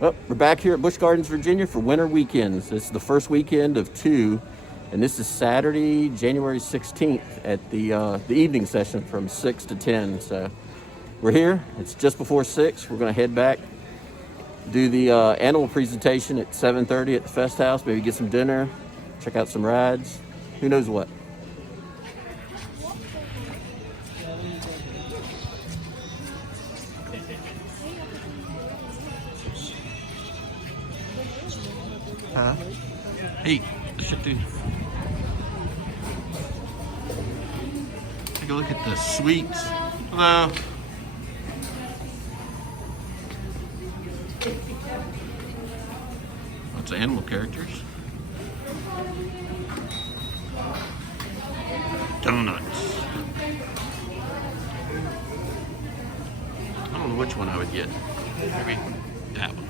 Well, we're back here at Busch Gardens, Virginia for winter weekends. This is the first weekend of two, and this is Saturday, January 16th at the evening session from 6 to 10. So we're here. It's just before 6. We're going to head back, do the animal presentation at 7:30 at the Fest House, maybe get some dinner, check out some rides, who knows what. Huh? Hey, shit, dude. Take a look at the sweets. Hello. Lots of animal characters. Donuts. I don't know which one I would get. Maybe that one.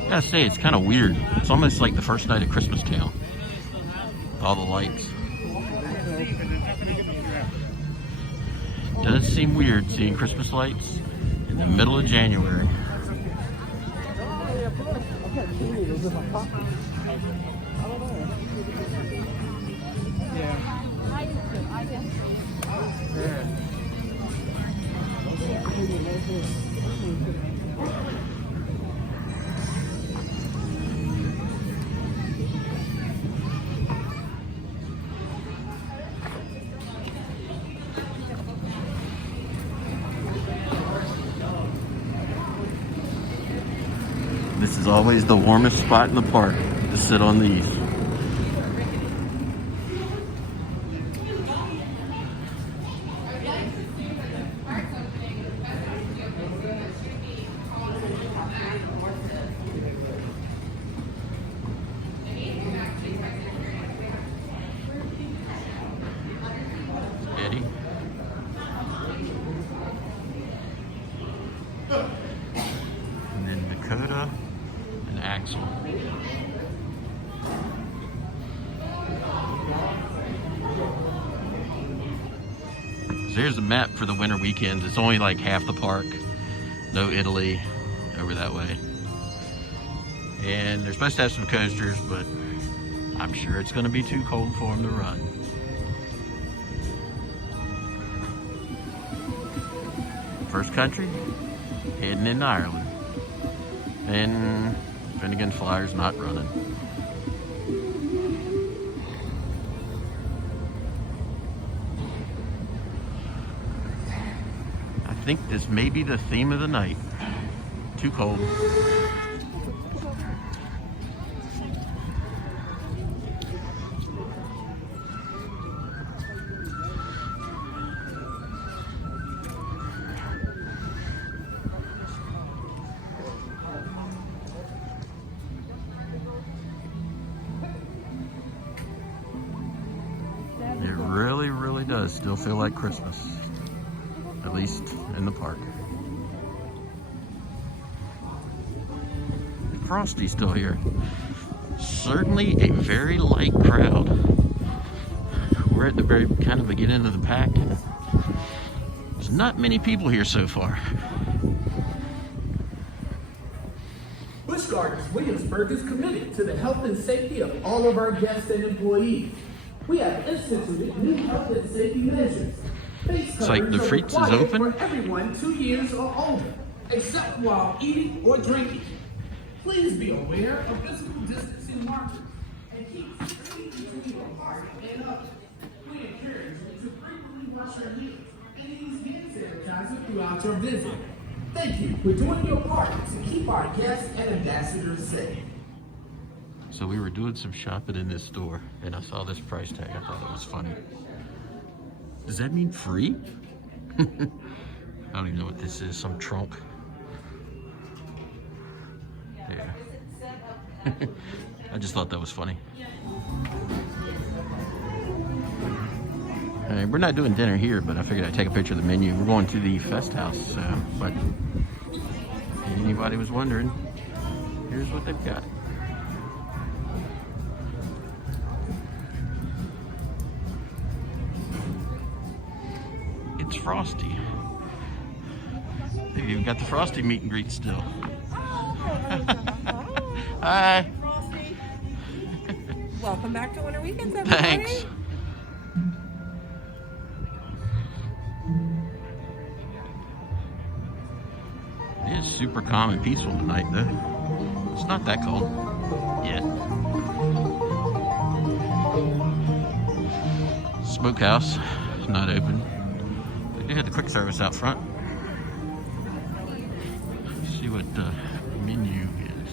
I gotta say, it's kind of weird. It's almost like the first night of Christmas Town. All the lights. It does seem weird seeing Christmas lights in the middle of January. This is always the warmest spot in the park to sit on these. Eddie. And then Dakota. Axel. So here's the map for the winter weekends. It's only like half the park. No Italy over that way. And they're supposed to have some coasters, but I'm sure it's going to be too cold for them to run. First country, heading into Ireland. And Finnegan Flyer's not running. I think this may be the theme of the night. Too cold. It really, really does still feel like Christmas, at least in the park. Frosty's still here. Certainly a very light crowd. We're at the very kind of beginning of the pack. There's not many people here so far. Busch Gardens Williamsburg is committed to the health and safety of all of our guests and employees. We have instituted new health and safety measures. It's like the Frites is open. For everyone 2 years or older, except while eating or drinking. Please be aware of physical distancing markers and keep 6 feet between your heart and others. We encourage you to frequently wash your hands and use hand sanitizer throughout your visit. Thank you for doing your part to keep our guests and ambassadors safe. So we were doing some shopping in this store, and I saw this price tag. I thought it was funny. Does that mean free? I don't even know what this is. Some trunk. Yeah. I just thought that was funny. All right, we're not doing dinner here, but I figured I'd take a picture of the menu. We're going to the Fest House, but if anybody was wondering, here's what they've got. Frosty. They've even got the Frosty meet and greet still. Hi. Frosty. Welcome back to Winter Weekends, everybody. Thanks. It is super calm and peaceful tonight, though. It's not that cold yet. Smokehouse is not open. They do have the quick service out front. Let's see what the menu is.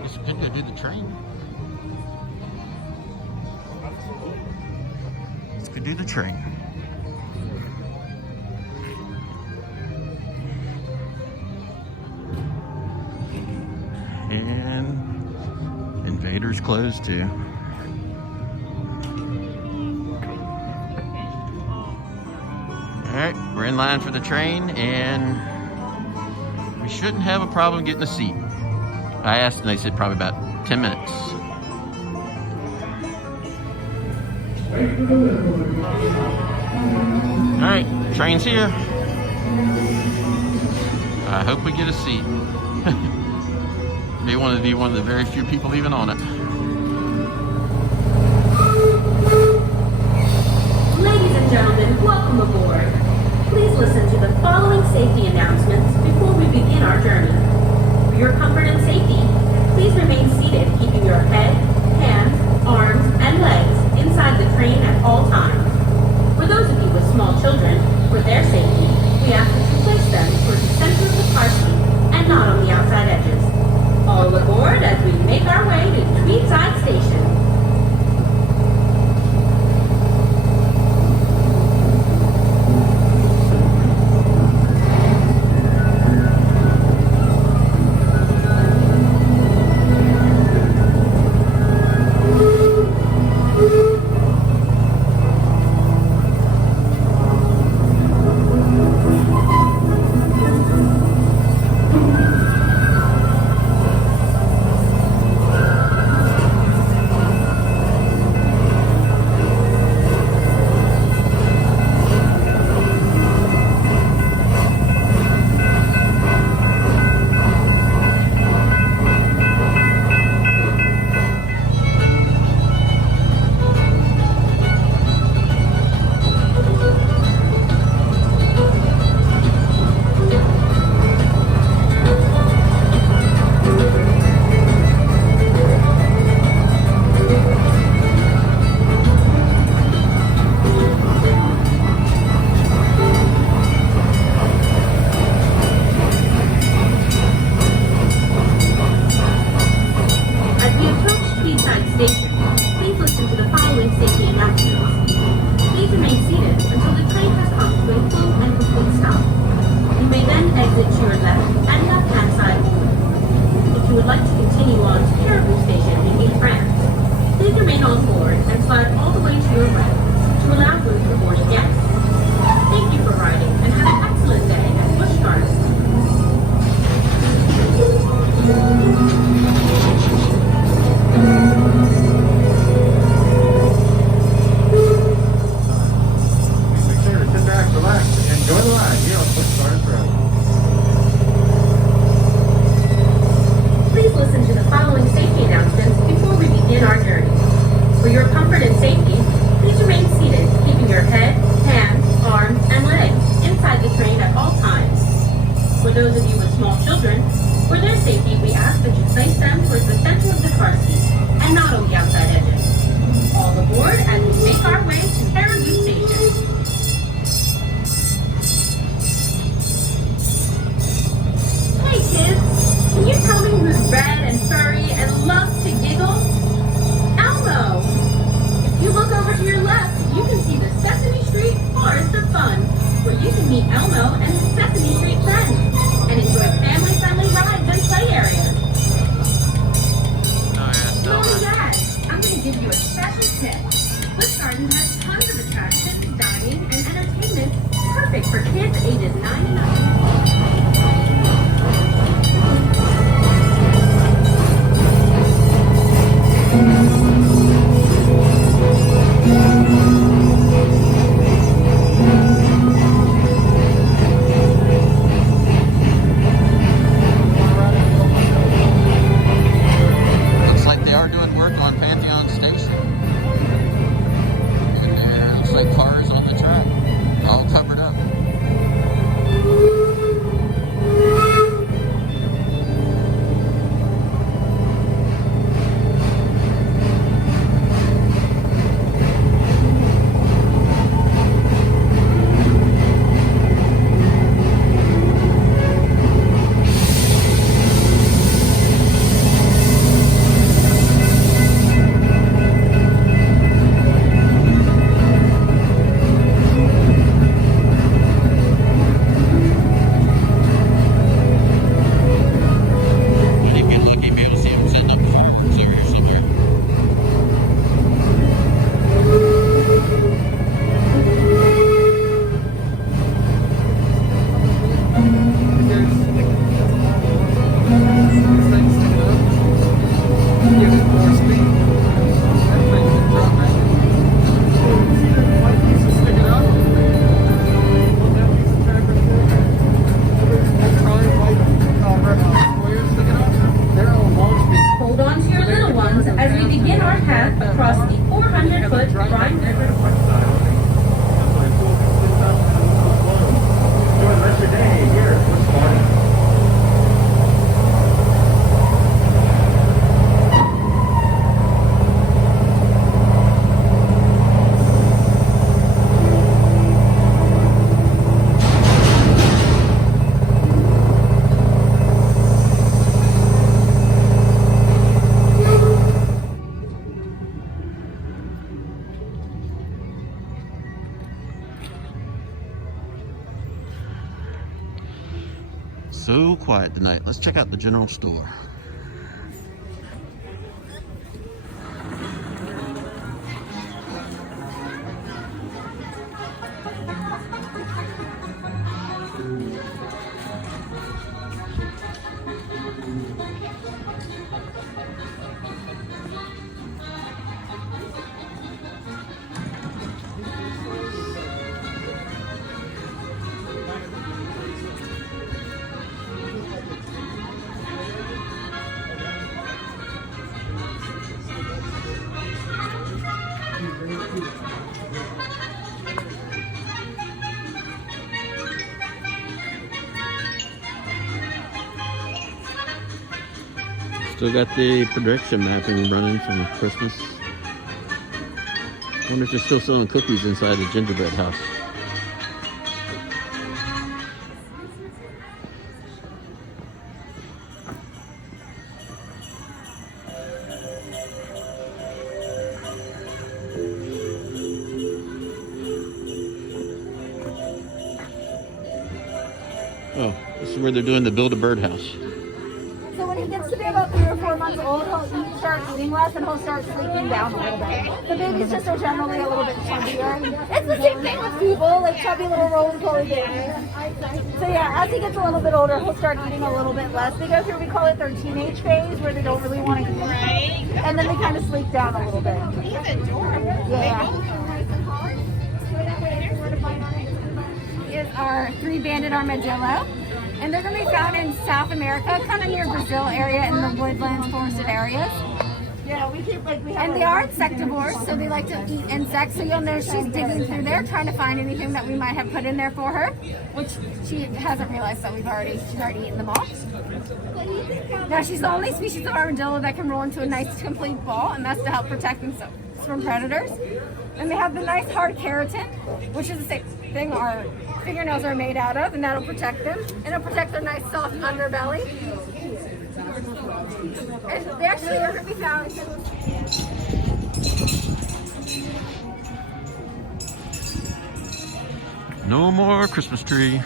Guess we could go do the train. Let's go do the train. And Invader's closed too. Alright, we're in line for the train and we shouldn't have a problem getting a seat. I asked and they said probably about 10 minutes. Alright, train's here. I hope we get a seat. May want to be one of the very few people even on it. Ladies and gentlemen, welcome aboard. Please listen to the following safety announcements before we begin our journey. For your comfort and safety, please remain seated, keeping your head, hands, arms, and legs inside the train at all times. For those of you with small children, for their safety, we ask that you place them towards the center of the car seat and not on the outside edges. All aboard as we make our way to Tweed Garden has tons of attractions, dining, and entertainment, perfect for kids ages 9 and up. Looks like they are doing work on Pantheon Station. And there looks like cars on the track, all covered up. Hold on to your little ones as we begin our path across the 400-foot Rhine River. So quiet tonight. Let's check out the general store. Still got the prediction mapping running from Christmas. Wonder if they're still selling cookies inside the gingerbread house. Oh, this is where they're doing the Build-A-Bird house. So when he gets to be about 3 or 4 months old, he'll start eating less and he'll start sleeping down a little bit. The babies just are generally a little bit chubbier. It's the same thing with people, like chubby little roly-poly babies. So yeah, as he gets a little bit older, he'll start eating a little bit less. They go through, we call it their teenage phase, where they don't really want to eat. Right. And then they kind of sleep down a little bit. Yeah. Is our 3-banded armadillo. And they're going to be found in South America, kind of near Brazil area in the woodlands, forested areas. Yeah, we keep and they are insectivores, so they like to eat insects. So you'll notice she's digging through there, trying to find anything that we might have put in there for her, which she hasn't realized that she's already eaten them all. Now she's the only species of armadillo that can roll into a nice complete ball, and that's to help protect themselves from predators. And they have the nice hard keratin, which is the same thing our fingernails are made out of, and that'll protect them, and it'll protect their nice soft underbelly. And they actually are going to be found. No more Christmas tree.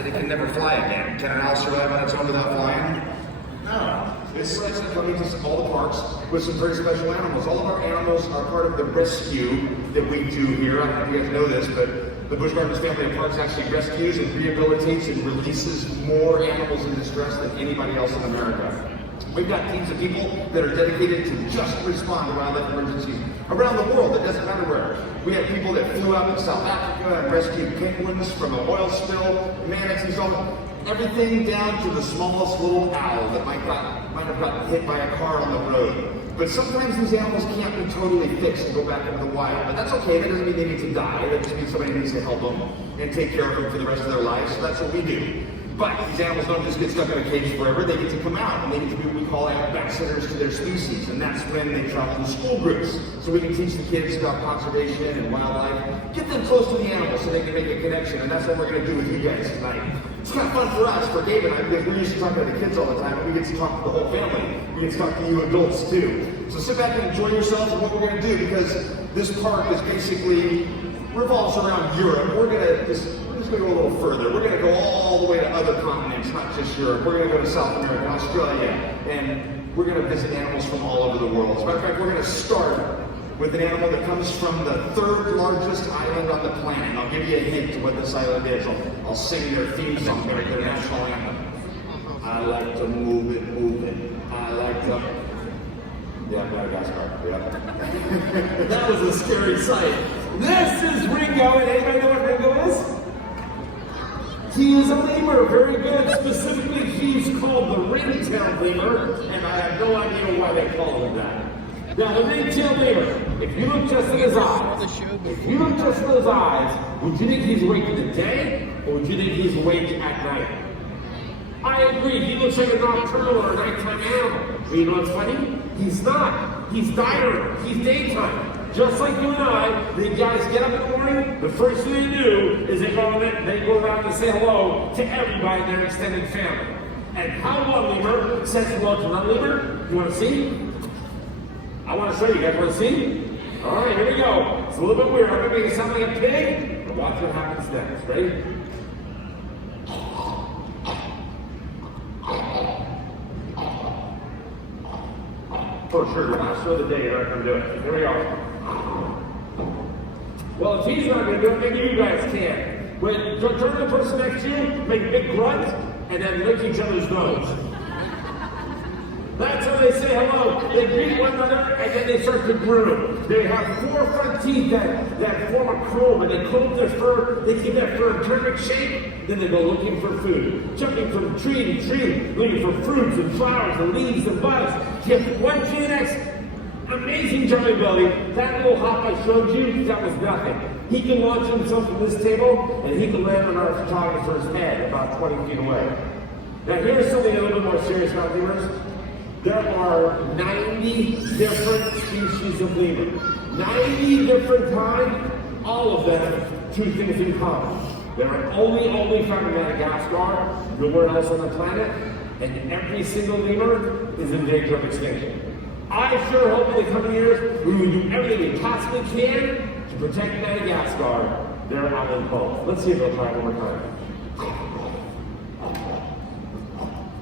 That it can never fly again. Can an owl survive on its own without flying? No. It's coming to all the parks with some very special animals. All of our animals are part of the rescue that we do here. I don't know if you guys know this, but the Busch Gardens family of parks actually rescues and rehabilitates and releases more animals in distress than anybody else in America. We've got teams of people that are dedicated to just respond to wildlife emergencies around the world. It doesn't matter where. We have people that flew out to South Africa and rescued penguins from an oil spill, manatees, everything down to the smallest little owl that might have gotten hit by a car on the road. But sometimes these animals can't be totally fixed and go back into the wild. But that's okay. That doesn't mean they need to die. That just means somebody needs to help them and take care of them for the rest of their lives. So that's what we do. But these animals don't just get stuck in a cage forever. They get to come out, and they get to be what we call ambassadors to their species. And that's when they travel to school groups. So we can teach the kids about conservation and wildlife. Get them close to the animals so they can make a connection. And that's what we're going to do with you guys tonight. It's kind of fun for us, for Gabe and I, because we're used to talking to the kids all the time, but we get to talk to the whole family. We get to talk to you adults too. So sit back and enjoy yourselves and what we're going to do, because this park is basically revolves around Europe. We're just going to go a little further. We're going to go all the way to other continents, not just Europe. We're going to go to South America, Australia, and we're going to visit animals from all over the world. As a matter of fact, we're going to start with an animal that comes from the third largest island on the planet. I'll give you a hint to what this island is. I'll sing their theme song, their national anthem. I like to move it. I like to... Yeah, Madagascar. Yeah. That was a scary sight. This is Ringo, and anybody know what Ringo is? He is a lemur, very good. Specifically, he's called the ring-tailed lemur, and I have no idea why they call him that. Now, the ring-tailed lemur, if you look just at his eyes, would you think he's awake in the day, or would you think he's awake at night? I agree, he looks like a nocturnal or a nighttime animal. But you know what's funny? He's not. He's diurnal. He's daytime. Just like you and I, the guys get up in the morning, the first thing they do is they go around and say hello to everybody in their extended family. And how one lemur says hello to another lemur? You want to see? I want to show you guys. Want to see? All right, here we go. It's a little bit weird. I'm going to make it sound like a pig, but watch what happens next. Ready? For sure, the last show of the day, you're not going to do it. Here we go. Well, if he's not going to do it, maybe you guys can. When turn to the person next to you, make a big grunt, and then lick each other's nose. That's how they say hello. They greet one another, and then they start to groom. They have 4 front teeth that form a comb, and they comb their fur. They keep that fur in perfect shape. Then they go looking for food, jumping from tree to tree, looking for fruits and flowers and leaves and buds. You have one G&X, amazing jumping ability. That little hop I showed you, that was nothing. He can launch himself from this table, and he can land on our photographer's head about 20 feet away. Now here's something a little bit more serious about lemurs. There are 90 different species of lemur. 90 different kinds, all of them, 2 things in common. They're only found in Madagascar, nowhere else on the planet, and every single lemur is in danger of extinction. I sure hope in the coming years we will do everything we possibly can to protect Madagascar, their island home. Let's see if they'll try it one more time.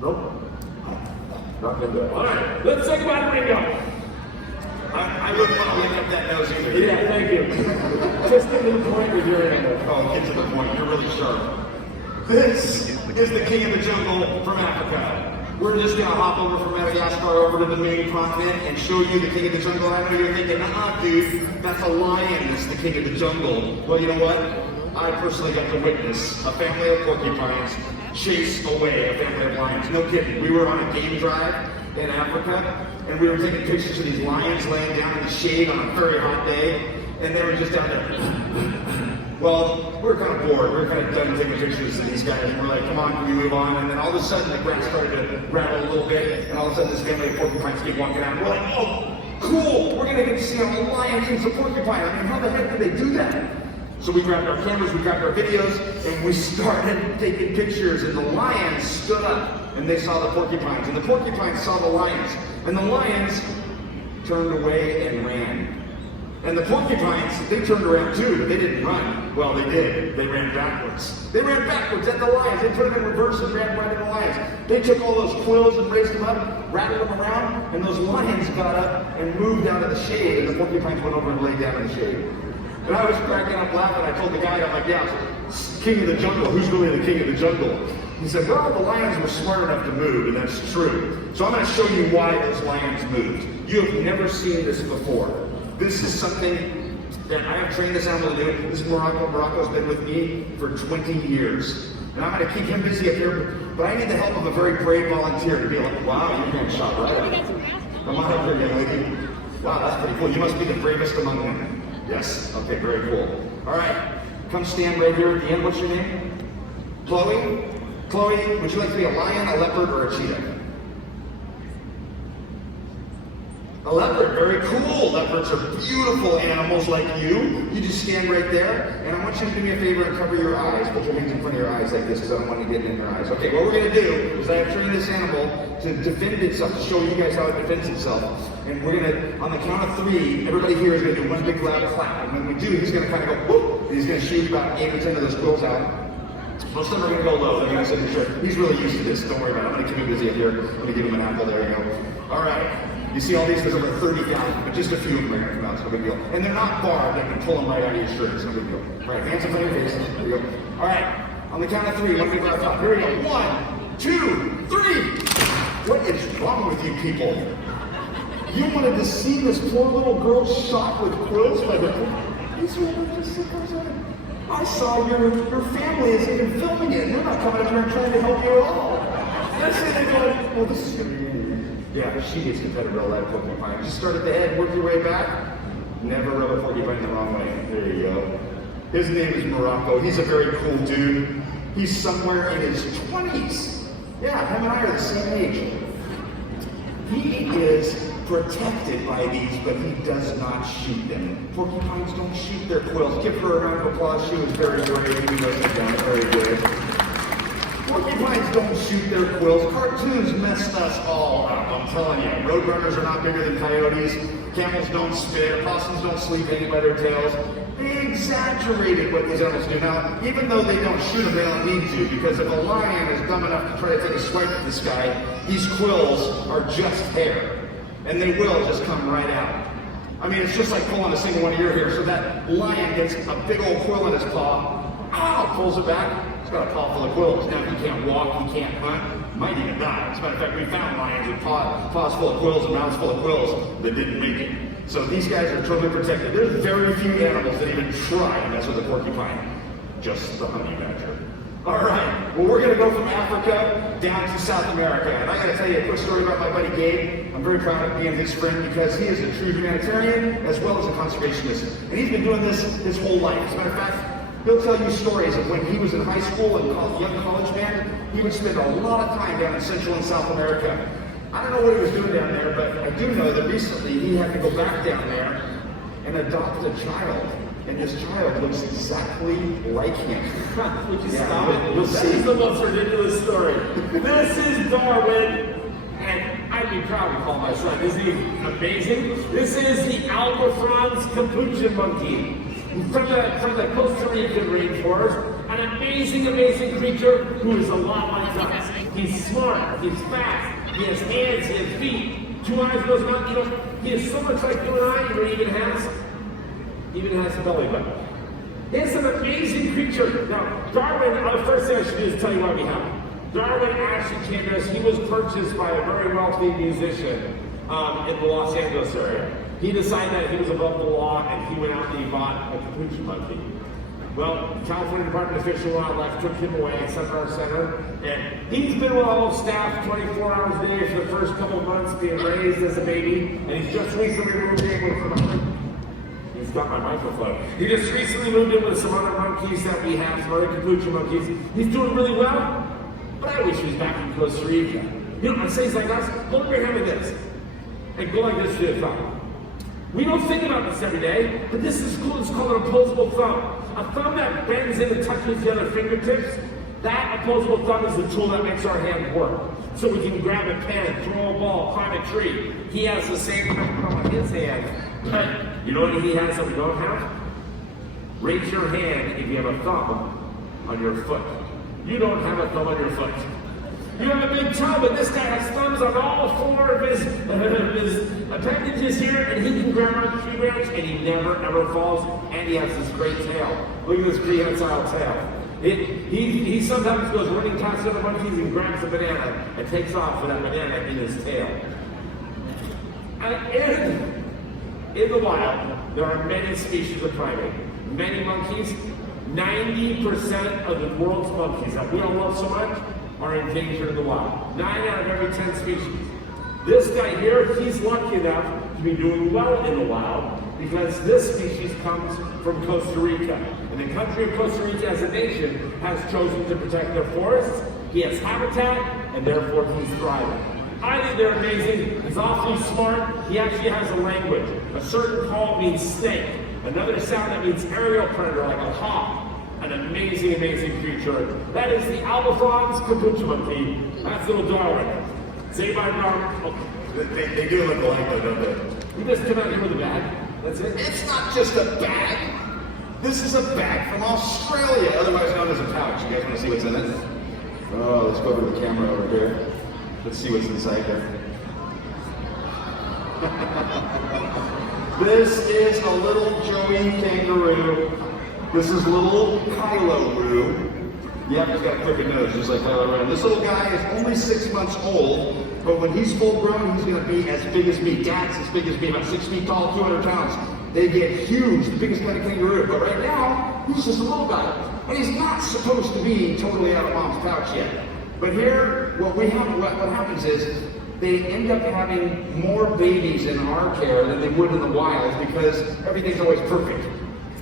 Nope. Not gonna do it. All right, let's talk about Ringo. I wouldn't want to lick up that nose either. Yeah, thank you. Just get to the point with your Ringo. Oh, get to the point. You're really sharp. This is the king of the jungle from Africa. We're just going to hop over from Madagascar over to the main continent and show you the king of the jungle. I know you're thinking, dude, that's a lion that's the king of the jungle. Well, you know what? I personally got to witness a family of porcupines chase away a family of lions. No kidding. We were on a game drive in Africa, and we were taking pictures of these lions laying down in the shade on a very hot day. and they were just down there. Well, we were kind of bored. We were kind of done taking pictures of these guys, and we're like, come on, can we move on? And then all of a sudden, the grass started to rattle a little bit, and all of a sudden, this family of porcupines keep walking out. We're like, oh, cool! We're gonna get to see a lion eat a porcupine. I mean, how the heck did they do that? So we grabbed our cameras, we grabbed our videos, and we started taking pictures, and the lions stood up, and they saw the porcupines, and the porcupines saw the lions, and the lions turned away and ran. And the porcupines, they turned around too, but they didn't run. Well, they did. They ran backwards. They ran backwards at the lions. They put them in reverse and ran right at the lions. They took all those quills and raised them up, rattled them around, and those lions got up and moved down to the shade, and the porcupines went over and laid down in the shade. And I was cracking up laughing. I told the guy, I'm like, yeah, king of the jungle. Who's really the king of the jungle? He said, well, the lions were smart enough to move, and that's true. So I'm going to show you why those lions moved. You have never seen this before. This is something that I have trained this animal to do. This is Morocco. Morocco's been with me for 20 years. And I'm going to keep him busy up here, but I need the help of a very brave volunteer to be like, wow, you're getting shot right up. Come on up here, young lady. Wow, that's pretty cool. You must be the bravest among them. Yes? Okay, very cool. All right, come stand right here at the end. What's your name? Chloe? Chloe, would you like to be a lion, a leopard, or a cheetah? A leopard, very cool. Leopards are beautiful animals like you. You just stand right there, and I want you to do me a favor and cover your eyes. Put your hands in front of your eyes like this, because I don't want you getting in your eyes. Okay, what we're going to do is I have trained this animal to defend itself, to show you guys how it defends itself. And we're going to, on the count of 3, everybody here is going to do one big loud clap. And when we do, he's going to kind of go, whoop, and he's going to shoot about 8 or 10 of those quills out. Most of them are going to go low. They're going to say, sure. He's really used to this. Don't worry about it. I'm going to keep him busy up here. I'm going to give him an apple. There you go. All right. You see all these? There's over 30,000, but just a few of them are going to come out. It's no big deal. And they're not barbed. I can pull them right out of your shirt. It's no big deal. All right. Hands in front of your face. There you go. All right. On the count of 3, one big loud clap. Here we go. 1, 2, 3. What is wrong with you people? You wanted to see this poor little girl shot with quills by the... These are just sickos. I saw your family is even filming it, and they're not coming up here and trying to help you at all. They're sitting there going, well, this is going to be weird. Yeah, she gets competitive all that porcupine. Just start at the head, work your way back. Never rub a porcupine the wrong way. There you go. His name is Morocco. He's a very cool dude. He's somewhere in his 20s. Yeah, him and I are the same age. He is protected by these, but he does not shoot them. Porcupines don't shoot their quills. Give her a round of applause. She was very brave. We must have done it very good. Porcupines don't shoot their quills. Cartoons messed us all up, I'm telling you. Roadrunners are not bigger than coyotes. Camels don't spit. Opossums don't sleep hanging by their tails. They exaggerated what these animals do. Now, even though they don't shoot them, they don't need to, because if a lion is dumb enough to try to take a swipe at this guy, these quills are just hair. And they will just come right out. I mean, it's just like pulling a single one of your hair. So that lion gets a big old quill in his paw, pulls it back. He's got a paw full of quills. Now he can't walk, he can't hunt, might even die. As a matter of fact, we found lions with paws full of quills and mouths full of quills that didn't make it. So these guys are totally protected. There's very few animals that even try to mess with a porcupine. Just the honey badger. All right, well, we're going to go from Africa down to South America. And I got to tell you a quick story about my buddy Gabe. I'm very proud of being his friend because he is a true humanitarian as well as a conservationist. And he's been doing this his whole life. As a matter of fact, he'll tell you stories of when he was in high school and young college man. He would spend a lot of time down in Central and South America. I don't know what he was doing down there, but I do know that recently he had to go back down there and adopt a child. And this child looks exactly like him. Would you stop it? You'll This see. is the most ridiculous story. This is Darwin, and I'd be proud to call my son. Isn't he amazing? This is the Albatros capuchin monkey from the Costa Rican rainforest. An amazing, amazing creature who is a lot like us. He's smart, he's fast, he has hands, he has feet, 2 eyes, goes out. You know, he is so much like you and I. He even has a belly button. It's an amazing creature. Now, Darwin, the first thing I should do is tell you why we have him. Darwin actually came to us. He was purchased by a very wealthy musician in the Los Angeles area. He decided that he was above the law, and he went out and he bought a capuchin monkey. Well, the California Department of Fish and Wildlife took him away and sent to our center, and he's been with all of staff 24 hours a day for the first couple of months being raised as a baby, and he's just recently moved in with He's got my microphone. He just recently moved in with some other monkeys that we have, some other capuchin monkeys. He's doing really well, but I wish he was back in Costa Rica. You know, I say it's like us, hold your hand like this, and go like this to your thumb. We don't think about this every day, but this is cool. It's called an opposable thumb. A thumb that bends in and touches the other fingertips. That opposable thumb is the tool that makes our hand work. So we can grab a pen, throw a ball, climb a tree. He has the same thumb on his hand. But you know what he has that we don't have? Raise your hand if you have a thumb on your foot. You don't have a thumb on your foot. You have a big toe, but this guy has thumbs on all four of his appendages here, and he can grab on the tree branch, and he never, ever falls, and he has this great tail. Look at this prehensile tail. He sometimes goes running past other monkeys and grabs a banana and takes off with that banana in his tail. In the wild, there are many species of primate. Many monkeys, 90% of the world's monkeys that we all love so much are endangered in the wild. 9 out of every 10 species. This guy here, he's lucky enough to be doing well in the wild because this species comes from Costa Rica. And the country of Costa Rica as a nation has chosen to protect their forests. He has habitat, and therefore he's thriving. I think they're amazing. He's awfully smart. He actually has a language. A certain call means snake. Another sound that means aerial predator, like a hawk. An amazing, amazing creature. That is the Albatross capuchin monkey. That's little Darwin. Say bye, Darwin. Oh. They do look alike though, don't they? You just come out here with a bag. That's it. It's not just a bag. This is a bag from Australia, otherwise known as a pouch. You guys want to see what's in it? Oh, let's go over to the camera over here. Let's see what's inside there. This is a little Joey kangaroo. This is little Kylo Roo. Yeah, he's got a crooked nose, just like Kylo Ren. This little guy is only 6 months old, but when he's full grown, he's going to be as big as me. Dad's as big as me, about 6 feet tall, 200 pounds. They get huge, the biggest kind of kangaroo. But right now, he's just a little guy. And he's not supposed to be totally out of mom's pouch yet. But here, what happens is, they end up having more babies in our care than they would in the wild because everything's always perfect.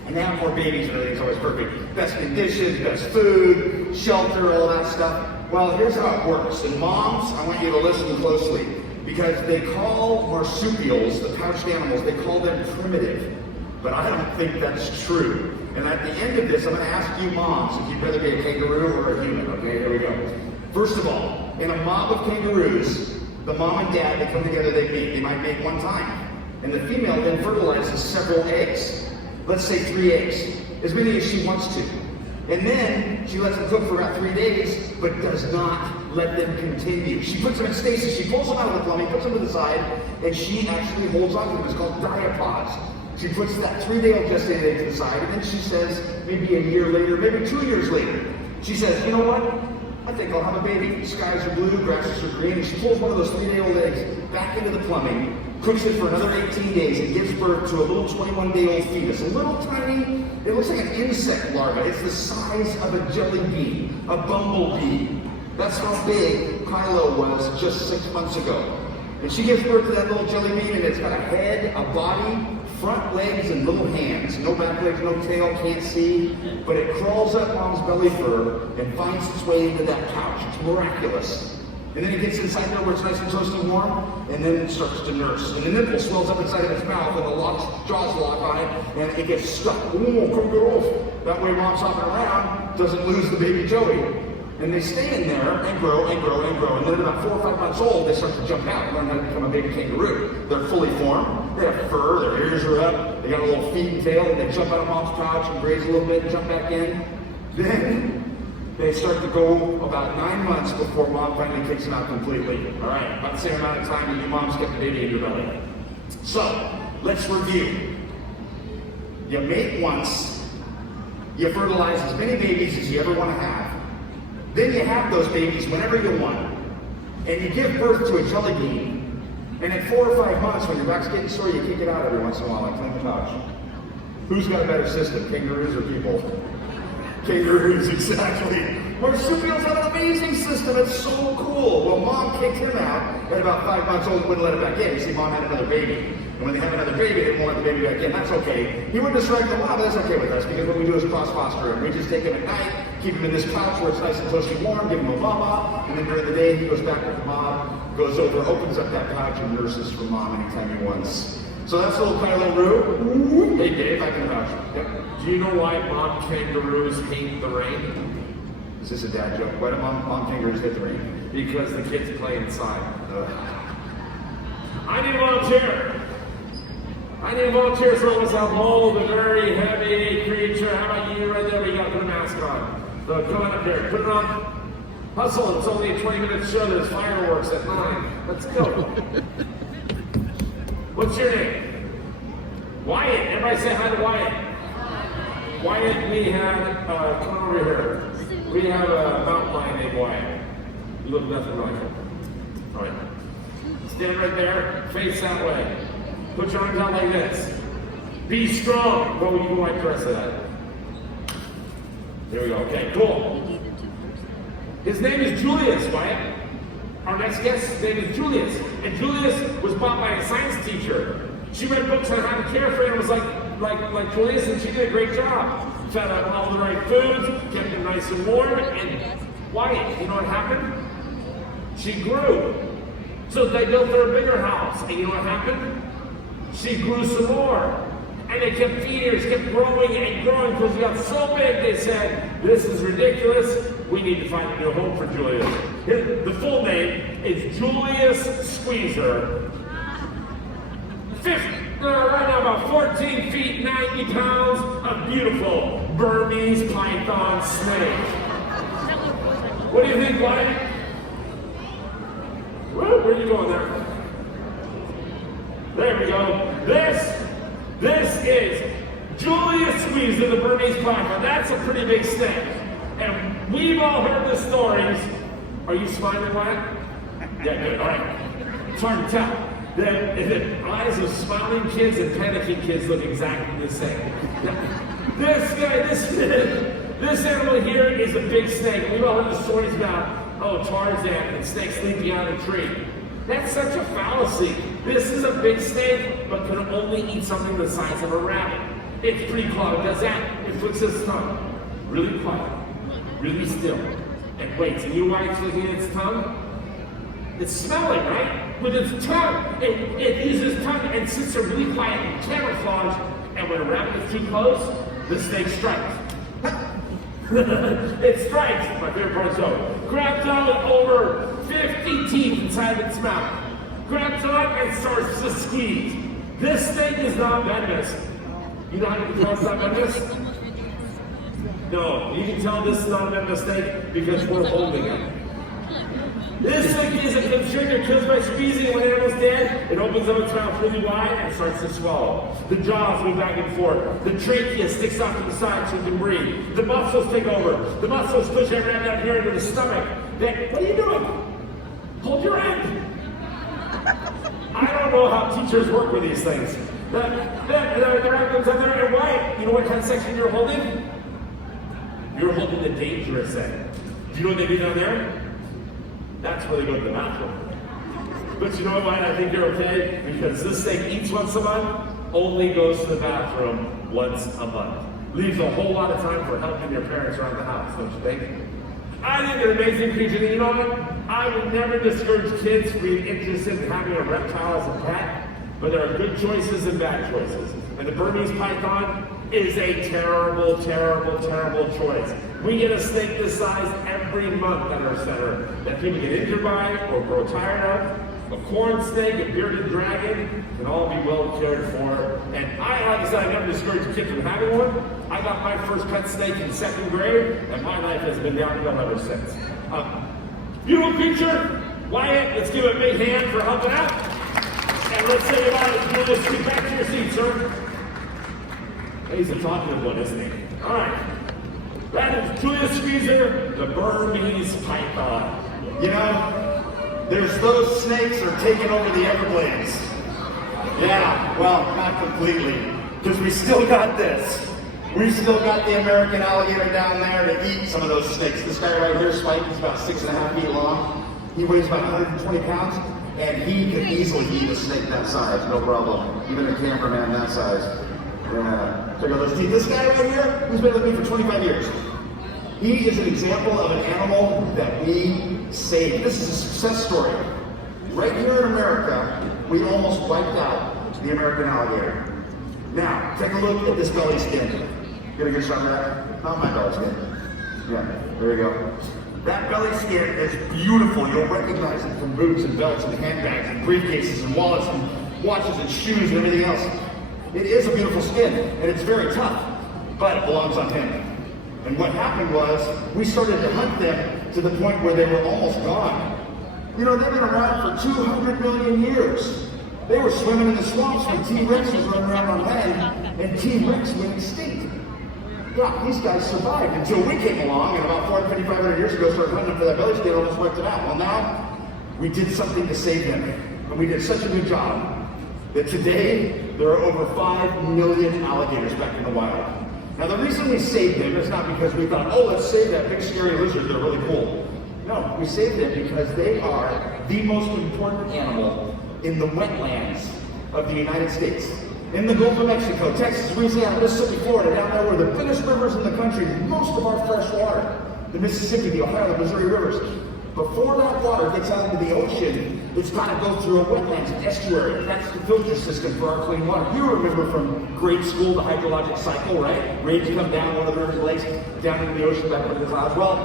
And they have more babies and everything's always perfect. Best conditions, best food, shelter, all that stuff. Well, here's how it works. And moms, I want you to listen closely because they call marsupials, the pouched animals, they call them primitive. But I don't think that's true. And at the end of this, I'm going to ask you moms if you'd rather be a kangaroo or a human. Okay, here we go. First of all, in a mob of kangaroos, the mom and dad, they come together, they mate. They might mate one time. And the female then fertilizes several eggs. Let's say 3 eggs, as many as she wants to. And then she lets them cook for about 3 days, but does not let them continue. She puts them in stasis, she pulls them out of the plumbing, puts them to the side, and she actually holds on to them. It's called diapause. She puts that 3-day-old gestated egg to the side, and then she says, maybe a year later, maybe 2 years later, she says, you know what? I think I'll have a baby. Skies are blue, grasses are green, and she pulls one of those 3-day-old eggs back into the plumbing, cooks it for another 18 days, and gives birth to a little 21-day-old fetus. A little tiny, it looks like an insect larva. It's the size of a jelly bean, a bumblebee. That's how big Kylo was just 6 months ago. And she gives birth to that little jelly bean, and it's got a head, a body, front legs, and little hands. No back legs, no tail, can't see. But it crawls up mom's belly fur and finds its way into that pouch. It's miraculous. And then it gets inside there where it's nice and toasty and warm, and then it starts to nurse. And the nipple swells up inside of its mouth, and the jaws lock on it, and it gets stuck. Ooh, come get off. That way mom's hopping around, doesn't lose the baby Joey. And they stay in there and grow and grow and grow. And then at about 4 or 5 months old, they start to jump out and learn how to become a baby kangaroo. They're fully formed. They have fur, their ears are up, they got a little feet and tail, and they jump out of mom's pouch and graze a little bit and jump back in. Then they start to go about 9 months before mom finally kicks them out completely. All right, about the same amount of time that your mom's kept the baby in your belly. So, let's review. You mate once, you fertilize as many babies as you ever want to have, then you have those babies whenever you want, and you give birth to a jelly bean, and at 4 or 5 months, when your back's getting sore, you kick it out every once in a while, like clean the pouch. Who's got a better system, kangaroos or people? Kangaroos, exactly. Marsupials have an amazing system. It's so cool. Well, mom kicked him out at about 5 months old and wouldn't let him back in. You see, mom had another baby. And when they have another baby, they won't let the baby back in. That's okay. He wouldn't strike the law, but that's okay with us because what we do is cross-foster him. We just take him at night, keep him in this pouch where it's nice and toasty warm, give him a mama, and then during the day he goes back with mom, goes over, opens up that pouch, and nurses for mom anytime he wants. So that's little Kylo Roo. Hey Dave, I can vouch. Yep. Do you know why mom kangaroos hate the rain? Is this a dad joke? Why do mom kangaroos hate the rain? Because the kids play inside. I need a volunteer. I need a volunteer for us to hold a very heavy creature. How about you right there? We got to put a mask on. So come on up here. Put it on. Hustle. It's only a 20-minute show. There's fireworks at 9. Let's go. What's your name? Wyatt. Everybody say hi to Wyatt. Wyatt, we have, come over here. We have a mountain lion named Wyatt. You look nothing like him. All right. Stand right there, face that way. Put your arms out like this. Be strong. Well, you can wipe the rest of that. There we go. Okay, cool. His name is Julius, Wyatt. Our next guest's name is Julius. And Julius was bought by a science teacher. She read books on how to care for animals like Julius, and she did a great job. Fed on all the right foods, kept him nice and warm, and Wyatt, you know what happened? She grew. So they built her a bigger house, and you know what happened? She grew some more. And they kept feeding her, she kept growing and growing until she got so big they said, this is ridiculous, we need to find a new home for Julius. The full name is Julius Squeezer. Right now about 14 feet, 90 pounds, a beautiful Burmese python snake. What do you think, Wyatt? Where are you going there? There we go. This is Julius Squeezer, the Burmese python. That's a pretty big snake. And we've all heard the stories. Are you smiling, Wyatt? Yeah, good. All right. It's hard to tell. The eyes of smiling kids and panicking kids look exactly the same. This guy, this animal here is a big snake. We've all heard the stories about, Tarzan and snakes sleeping on a tree. That's such a fallacy. This is a big snake, but can only eat something the size of a rabbit. It's pretty quiet. It does that. It flicks its tongue. Really quiet. Really still. And waits. And you know why it's looking at its tongue? It's smelling, right? With its tongue. It uses its tongue and sits there really quiet and camouflage. And when a rabbit is too close, the snake strikes. It strikes. My favorite part is grabs on with over 50 teeth inside its mouth. Grabs on and starts to squeeze. This snake is not venomous. You know how you can tell it's not venomous? No, you can tell this is not a venomous snake because we're holding it. This snake is a constrictor, kills by squeezing. When the animal's dead, it opens up its mouth really wide and starts to swallow. The jaws move back and forth. The trachea sticks off to the side so it can breathe. The muscles take over. The muscles push everything down here into the stomach. Then, what are you doing? Hold your end. I don't know how teachers work with these things. The rat comes down there and Wyatt, you know what kind of section you're holding? You're holding the dangerous end. Do you know what they do down there? That's where they go to the bathroom. But you know what, I think you're okay, because this thing eats once a month, only goes to the bathroom once a month. Leaves a whole lot of time for helping your parents around the house, don't you think? I think they're amazing creatures, and you know what? I would never discourage kids from being interested in having a reptile as a pet, but there are good choices and bad choices. And the Burmese python is a terrible, terrible, terrible choice. We get a snake this size every month at our center that people get injured by or grow tired of. A corn snake, a bearded dragon can all be well cared for. And like I said, I never discourage kids from having one. I got my first pet snake in 2nd grade, and my life has been downhill ever since. Beautiful creature, Wyatt, let's give a big hand for helping out. And let's say goodbye. Let's get back to your seat, sir. He's a talkative one, isn't he? All right. That is Julius Squeezer, the Burmese python. You know, there's those snakes are taking over the Everglades. Yeah, well, not completely, because we still got this. We've still got the American alligator down there to eat some of those snakes. This guy right here, Spike, is about 6.5 feet long. He weighs about 120 pounds, and he could easily eat a snake that size, no problem. Even a cameraman that size. Yeah. Check out those teeth. This guy right here, who's been with me for 25 years. He is an example of an animal that we saved. This is a success story. Right here in America, we almost wiped out the American alligator. Now, take a look at this belly skin. Get a good shot of that? Not my belly skin. Yeah, there you go. That belly skin is beautiful. You'll recognize it from boots and belts and handbags and briefcases and wallets and watches and shoes and everything else. It is a beautiful skin, and it's very tough, but it belongs on him. And what happened was, we started to hunt them to the point where they were almost gone. You know, they've been around for 200 million years. They were swimming in the swamps when T-Rex was running around on land, and T-Rex went extinct. Yeah, these guys survived until we came along, and about 450, 500 years ago started hunting for that belly skin and almost wiped it out. Well, now, we did something to save them, and we did such a good job that today, there are over 5 million alligators back in the wild. Now, the reason we saved them is not because we thought, oh, let's save that big scary lizard, they're really cool. No, we saved them because they are the most important animal in the wetlands of the United States. In the Gulf of Mexico, Texas, Louisiana, Mississippi, Florida, down there where the biggest rivers in the country, most of our fresh water, the Mississippi, the Ohio, the Missouri rivers. Before that water gets out into the ocean, it's got to go through a wetlands, an estuary. That's the filter system for our clean water. You remember from grade school the hydrologic cycle, right? Rains come down one of the rivers, lakes, down into the ocean, back into the clouds. Well,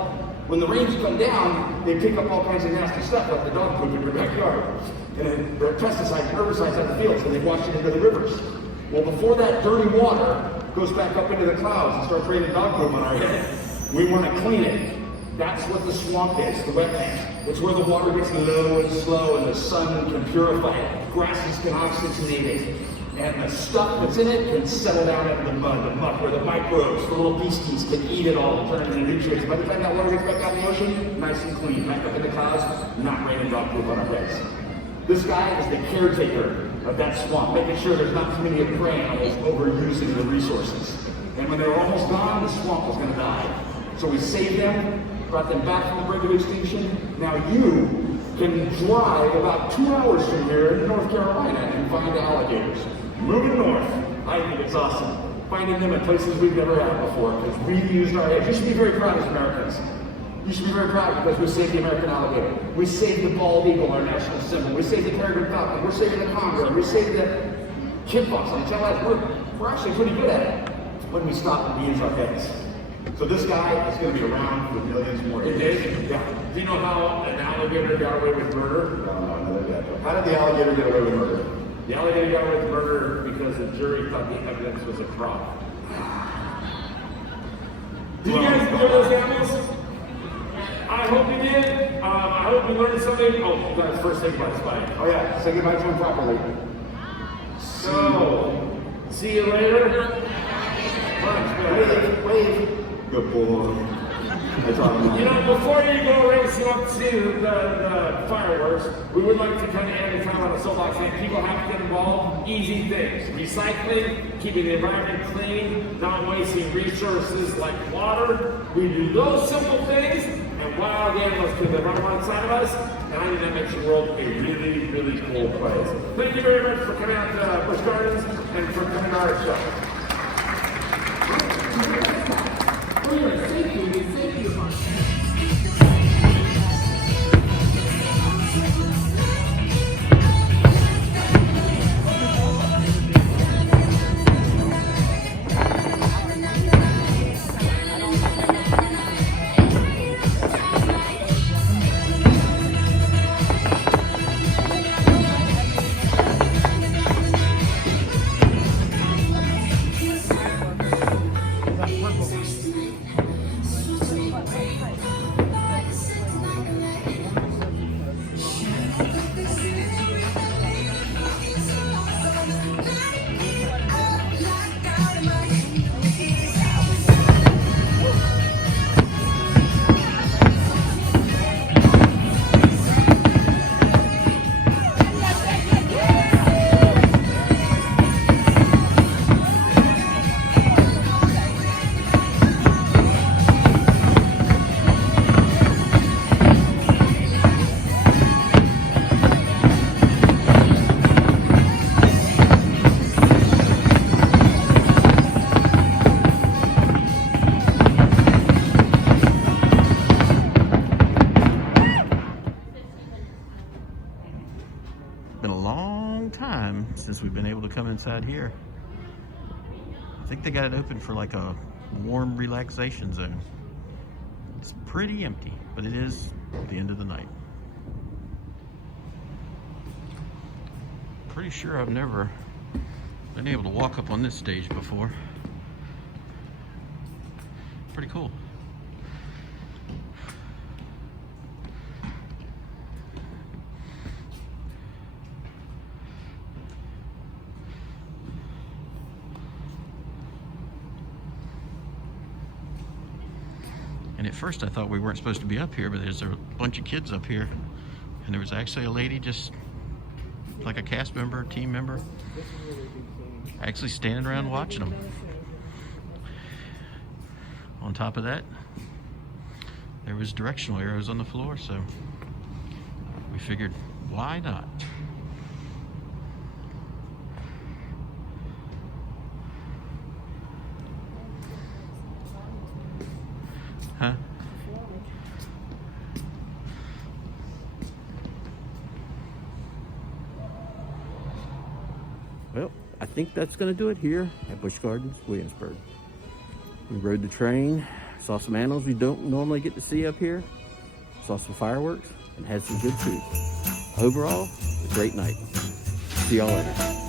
when the rains come down, they pick up all kinds of nasty stuff, like the dog poop in your backyard. And there are pesticides and herbicides out in the fields, and they wash it into the rivers. Well, before that dirty water goes back up into the clouds and starts raining dog poop on our head, we want to clean it. That's what the swamp is, the wetland. It's where the water gets low and slow and the sun can purify it. Grasses can oxygenate it. And the stuff that's in it can settle down into the mud, the muck, where the microbes, the little beasties can eat it all and turn it into nutrients. By the time that water gets back out in the ocean, nice and clean, back up in the clouds, not raining dog poop on our heads. This guy is the caretaker of that swamp, making sure there's not too many prey animals overusing the resources. And when they were almost gone, the swamp was going to die. So we saved them, brought them back from the brink of extinction. Now you can drive about 2 hours from here in North Carolina and find alligators. Moving north, I think it's awesome. Finding them in places we've never had before, because we used our heads. You should be very proud as Americans. You should be very proud because we saved the American alligator. We saved the bald eagle, our national symbol. We saved the peregrine falcon. We're saving the condor. We saved the kid fox. I'm telling you, we're actually pretty good at it when we stop and use our heads. So this guy is going to be around for millions more years. Yeah. Do you know how an alligator got away with murder? No. How did the alligator get away with murder? The alligator got away with murder because the jury thought the evidence was a crop. Did you guys know those animals? I hope you did. I hope you learned something. Oh, guys, first say goodbye to Spike. Oh yeah, say goodbye to him properly. So, see you later. Wave. Good boy. That's all. You know, before you go racing up to the fireworks, we would like to kind of end the time on a soapbox saying people have to get involved. Easy things. Recycling, keeping the environment clean, not wasting resources like water. We do those simple things, and wild animals can live right alongside of us, and I think that makes the world a really, really cool place. Thank you very much for coming out to Busch Gardens and for coming to our show. come inside here. I think they got it open for like a warm relaxation zone. It's pretty empty, but it is the end of the night. Pretty sure I've never been able to walk up on this stage before. Pretty cool. And at first I thought we weren't supposed to be up here, but there's a bunch of kids up here. And there was actually a lady, just like a cast member, team member, actually standing around watching them. On top of that, there was directional arrows on the floor, so we figured, why not? Huh? Well, I think that's going to do it here at Busch Gardens, Williamsburg. We rode the train, saw some animals we don't normally get to see up here, saw some fireworks, and had some good food. Overall, a great night. See y'all later.